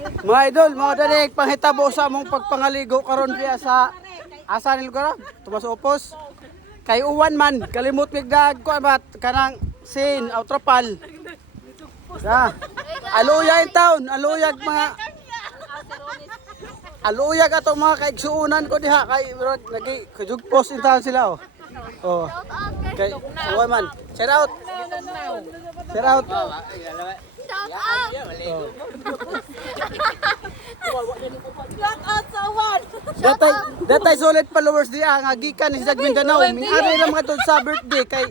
Mga idol, mga dalig, panghitabo sa among pagpangaligo karon diya sa asa ni lugar? Tumas Opos. Kay uwan man, kalimot migdag ko bat kanang sin outropal. Ya. Aluyag in town, aluyag mga aluyag ato mga kaigsuunan ko diha kay nagi kujugpos in town sila oh. Oh. Kay uwan man. Shout out. Shout out. Shout out! Shout out sa one! Datay solid followers diya nga gikan ni sa Mindanao. Ming-ari lang mga tod sa birthday kay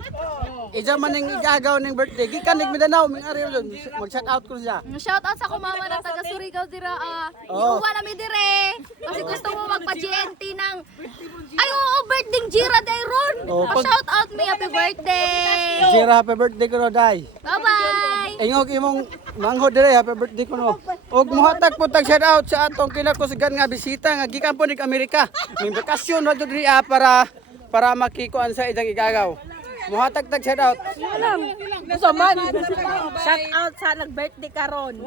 ija man ning igagaw ning birthday. Gikan ning Mindanao, ming-ari lang. Mag-shout out ko siya. Shout out sa kumama na taga Surigao dira. Oo. Iuwa na mi dire. Kasi gusto mo magpa-GNT ng ay oo, birthday Jira Dayron. Oh, Shout out me, happy birthday. Jira, happy birthday ko no, day. Bye-bye. Ingog imong manghod dire, happy birthday ko no. Og mohatag po tag shout out sa atong kinakusgan nga bisita nga gikan po ning Amerika. Ning bakasyon ra diri para makikuan sa idang igagaw. Mohatag tag shout out. Gusto man. Shout out sa nag-birthday karon.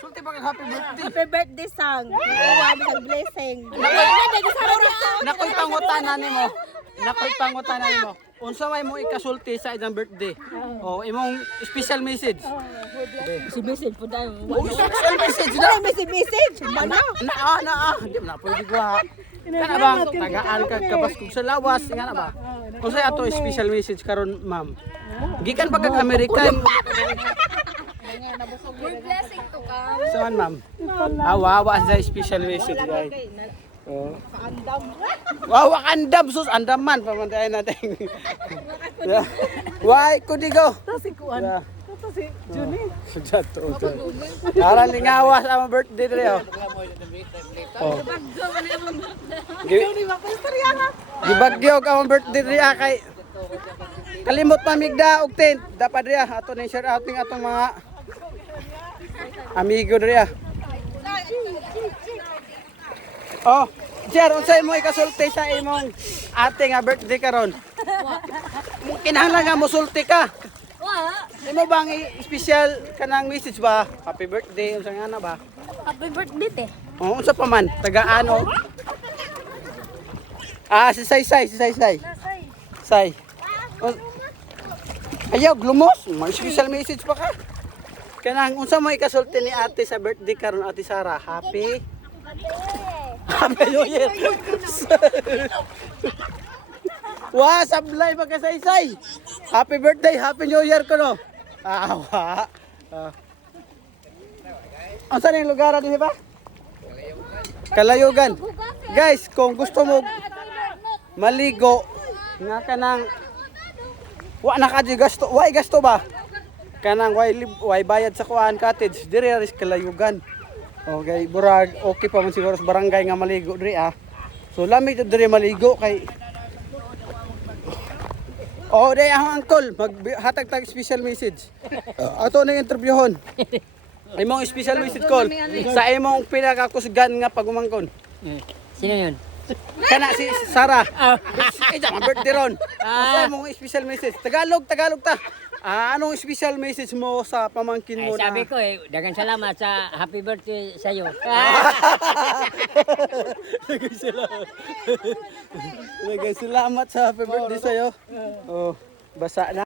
Sulti pa kag happy birthday. Happy birthday sang. Uwan sa blessing. Nakoy pangutana nimo. Nakoy pangutana nimo. Unsa may mo ikasulti sa idang birthday? Oh, imong special message. Si message po dayo. Oh, special message na. Message. Mana? Di mo na pwede ko ha. Kana bang tagaan ka kabaskog sa lawas, nga na ba? Unsay ato special message karon, ma'am? Gikan pa kag American. Good blessing to come. Saan, ma'am? Wawa sa special message, guys. Oh. Wawa andam sus andaman pamandayan natin. Why could you go? Si Kuan. Yeah. Si Juni. Jato. Ara lingawas ang birthday dere oh. Oh. Gibagyo ka ang birthday dere kay kalimot pa migda og tent dapat dere ato ni share outing atong mga amigo dere. Oh, Jer, unsay mo ikasulti sa imong ate nga birthday karon? Kinahanglan nga mo sulti ka. Imo bang special kanang message ba? Happy birthday unsa nga na ba? Happy birthday te. Oh, unsa pa man? Tagaan oh. Si Say. Say. Oh. Ayaw glumos, may special message pa ka. Kanang unsa mo ikasulti ni ate sa birthday karon, Ate Sara? Happy New Year. Wah, sablay magkasaysay. Happy birthday, Happy New Year ko no. Awa. Ang saan yung lugar natin ba? Kalayugan. Guys, kung gusto mo maligo, nga kanang wa na ka di gasto, why gasto ba? Kanang why bayad sa kuan cottage, dire ris Kalayugan. Okay, burag okay pa man siguro sa barangay nga maligo diri ah. So lamig to diri maligo kay oh, day ang uncle, maghatag tag special message. Ato na interviewon. Imong special message call sa imong pinakakusgan nga pagumangkon. Sino yun? Kana si Sara. Ija ma birthday ron. Sa imong special message. Tagalog ta. Anong special message mo sa pamangkin mo na? Sabi ko dagang salamat sa happy birthday sa iyo. Salamat sa happy birthday sa'yo. Oh, basa na.